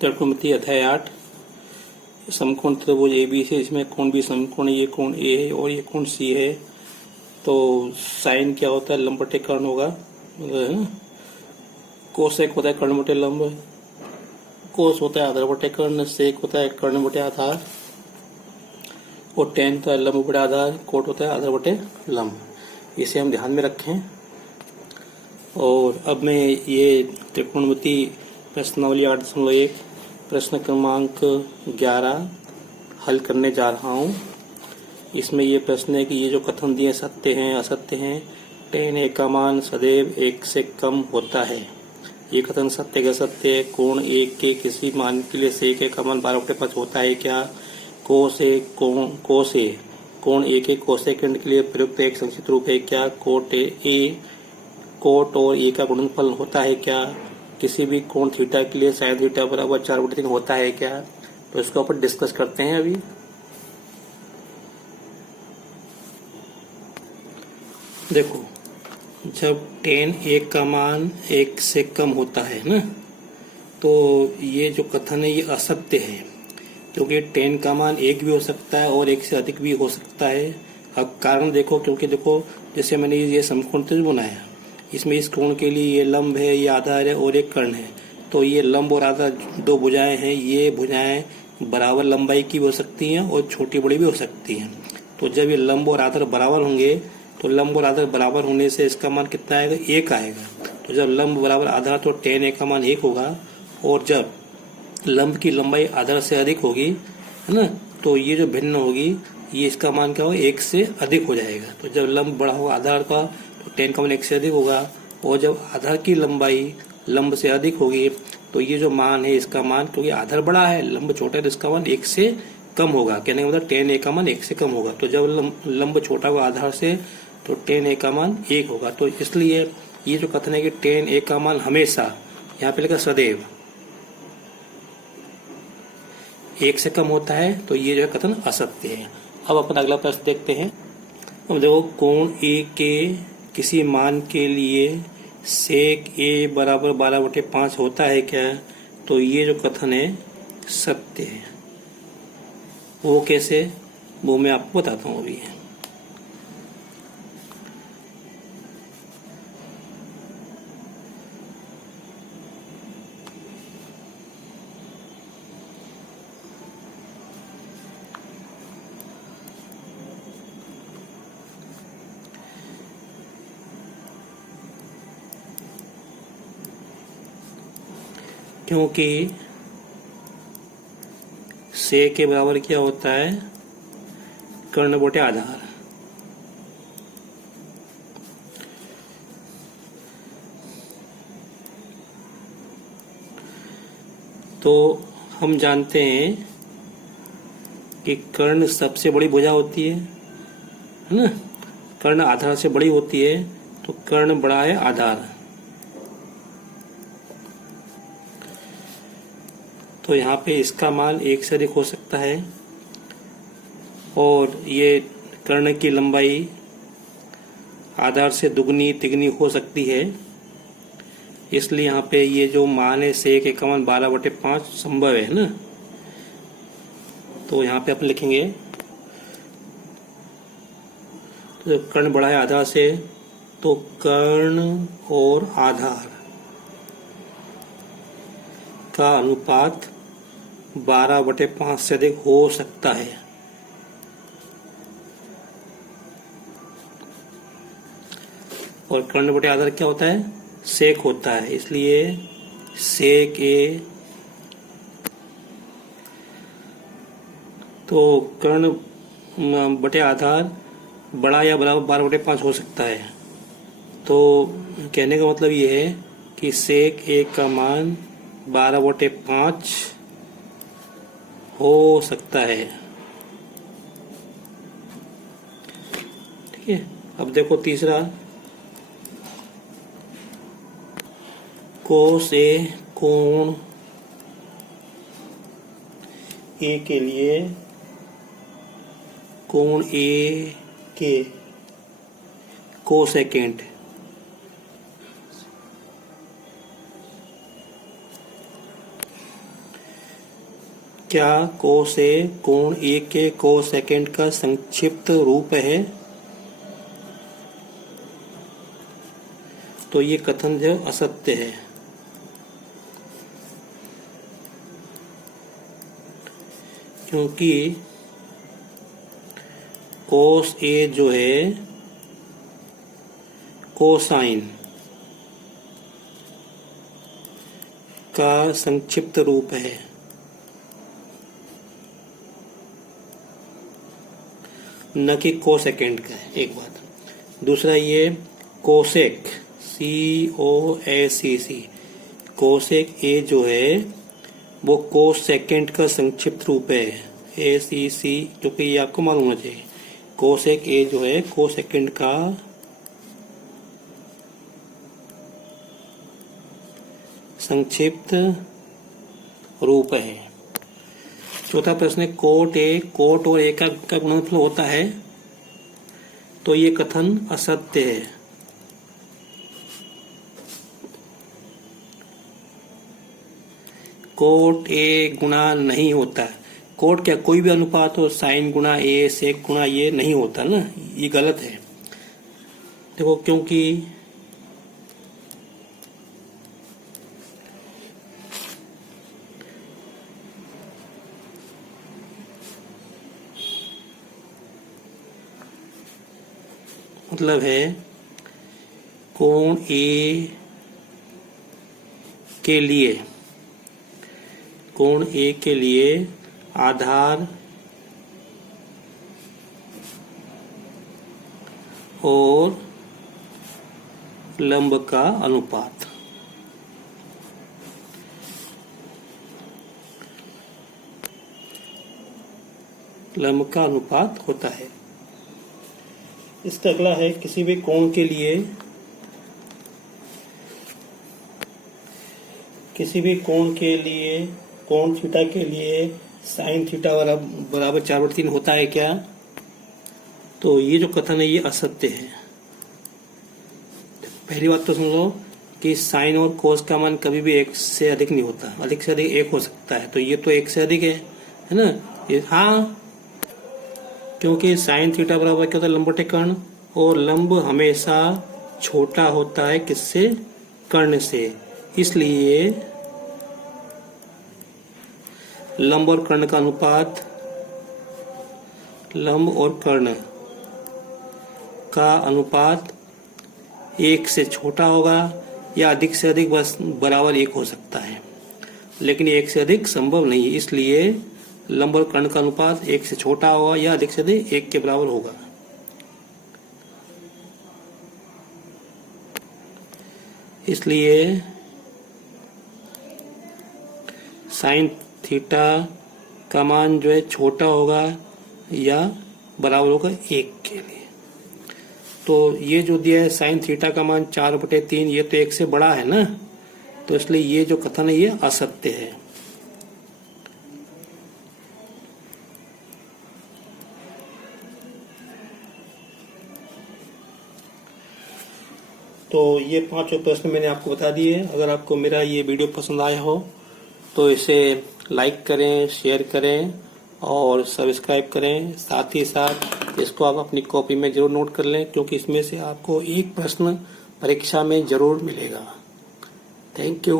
त्रिकोणमिति अध्याय 8 समकोण त्रिभुज ए बी से, इसमें कोण भी समकोण, ये कोण ए है और ये कोण सी है। तो साइन क्या होता है? लंब बटे कर्ण होगा। कोसेक होता है कर्ण बटे लंब, कोस होता है आधार बटे कर्ण, सेक होता है कर्ण बटे आधार और टेन होता है लंब बटे आधार, कोट होता है आधार बटे लंब। इसे हम ध्यान में रखें। और अब मैं ये त्रिकोणमिति प्रश्नावली 8.1 प्रश्न क्रमांक 11 हल करने जा रहा हूँ। इसमें ये प्रश्न है कि ये जो कथन दिए सत्य हैं असत्य हैं। tan a का मान सदैव 1 से कम होता है, ये कथन सत्य का सत्य है। कोण 1 के किसी मान के लिए sec a का मान 12/5 होता है क्या? कोण a के कोसेकेंड के लिए प्रयुक्त एक संक्षिप्त रूप है क्या? कोट और a का गुणनफल होता है क्या? किसी भी कोण थीटा के लिए sin थीटा बराबर 4/3 होता है क्या? तो इसको अपन डिस्कस करते हैं अभी। देखो, जब tan a का मान 1 से कम होता है ना, तो ये जो कथन है ये असत्य है, क्योंकि tan का मान 1 भी हो सकता है और 1 से अधिक भी हो सकता है। अब कारण देखो, क्योंकि देखो जैसे मैंने ये समकोण त्रिभुज बनाया, इसमें इस कोण के लिए ये लंब है, ये आधार है और एक कर्ण है। तो ये लंब और आधार दो भुजाएं हैं, ये भुजाएं बराबर लंबाई की भी हो सकती हैं और छोटी बड़ी भी हो सकती हैं। तो जब ये लंब और आधार बराबर होंगे, तो लंब और आधार बराबर होने से इसका मान कितना आएगा? 1 आएगा। तो जब लंब बराबर आधार तो tan a का मान 1 होगा, और जब लंब की लंबाई आधार से अधिक होगी, है ना, तो ये जो भिन्न होगी ये इसका मान क्या होगा? 1 से अधिक हो जाएगा। तो जब लंब बड़ा होगा आधार का, तो tan का मान 1 से अधिक होगा, और जब आधार की लंबाई लंब से अधिक होगी, तो ये जो मान है इसका मान, क्योंकि आधार बड़ा है लंब छोटा है, तो इसका मान 1 से कम होगा। कहने का मतलब tan a का मान 1 से कम होगा। तो जब लंब छोटा होगा आधार से, तो tan a का मान 1 होगा। तो इसलिए ये जो कथन है कि tan a का मान हमेशा, यहाँ पे लिखा सदैव 1 से कम होता है, तो ये जो है कथन असत्य है। अब अपन अगला प्रश्न देखते हैं। अब देखो, कोण a के किसी मान के लिए sec a बराबर 12/5 होता है क्या? तो ये जो कथन है सत्य है। वो कैसे, वो मैं आपको बताता हूँ अभी। क्योंकि से के बराबर क्या होता है? कर्ण बटे आधार। तो हम जानते हैं कि कर्ण सबसे बड़ी भुजा होती है ना, कर्ण आधार से बड़ी होती है, तो कर्ण बड़ा है आधार। तो यहाँ पे इसका मान 1 से अधिक हो सकता है, और ये कर्ण की लंबाई आधार से दुगनी तिगनी हो सकती है। इसलिए यहाँ पे ये जो मान है sec a का मान 12/5 संभव है ना। तो यहाँ पे अपन लिखेंगे, तो कर्ण बड़ा है आधार से, तो कर्ण और आधार का अनुपात 12/5 से अधिक हो सकता है। और कर्ण बटे आधार क्या होता है? सेक होता है। इसलिए sec a, तो कर्ण बटे आधार बड़ा या बराबर 12/5 हो सकता है। तो कहने का मतलब ये है कि sec a का मान 12/5 हो सकता है। ठीक है। अब देखो तीसरा, कोस ए कोण ए के लिए कोण ए के कोसेकेंड क्या कोस ए कोण ए के कोसेकेंड का संक्षिप्त रूप है? तो ये कथन जो असत्य है, क्योंकि कोस ए जो है कोसाइन का संक्षिप्त रूप है, न कि कोसेकेंड का है। एक बात। दूसरा, ये कोसेक COSEC कोसेक ए जो है वो कोसेकेंड का संक्षिप्त रूप है ACC, जो कि ये आपको मालूम होना चाहिए। कोसेक ए जो है कोसेकेंड का संक्षिप्त रूप है। चौथा प्रश्न है कोट और ए का गुणनफल होता है, तो ये कथन असत्य है। कोट ए गुणा नहीं होता। कोट क्या कोई भी अनुपात हो, साइन गुणा ए सेक गुणा ये नहीं होता ना, ये गलत है। देखो, क्योंकि मतलब है कोण ए के लिए आधार और लंब का अनुपात, होता है। इसका अगला है किसी भी कोण के लिए कोण थीटा के लिए साइन थीटा बराबर 4/3 होता है क्या? तो ये जो कथन है ये असत्य है। पहली बात तो सुन लो कि साइन और कोस का मान कभी भी 1 से अधिक नहीं होता, अधिक से अधिक 1 हो सकता है, तो ये तो 1 से अधिक है ना? हाँ, क्योंकि साइन थीटा बराबर क्या होता है? लंबवटे कर्ण, और लंब हमेशा छोटा होता है किससे? कर्ण से। इसलिए लंब और कर्ण का अनुपात, लंब और कर्ण का अनुपात 1 से छोटा होगा, या अधिक से अधिक बस बराबर 1 हो सकता है, लेकिन 1 से अधिक संभव नहीं है। इसलिए लंब और कर्ण का अनुपात 1 से छोटा होगा या अधिक से अधिक 1 के बराबर होगा। इसलिए साइन थीटा का मान जो है छोटा होगा या बराबर होगा 1 के लिए। तो ये जो दिया है साइन थीटा का मान 4/3, ये तो 1 से बड़ा है ना, तो इसलिए ये जो कथन है ये असत्य है। तो ये 5 प्रश्न मैंने आपको बता दिए। अगर आपको मेरा ये वीडियो पसंद आया हो तो इसे लाइक करें, शेयर करें और सब्सक्राइब करें। साथ ही साथ इसको आप अपनी कॉपी में जरूर नोट कर लें, क्योंकि इसमें से आपको एक प्रश्न परीक्षा में जरूर मिलेगा। Thank you.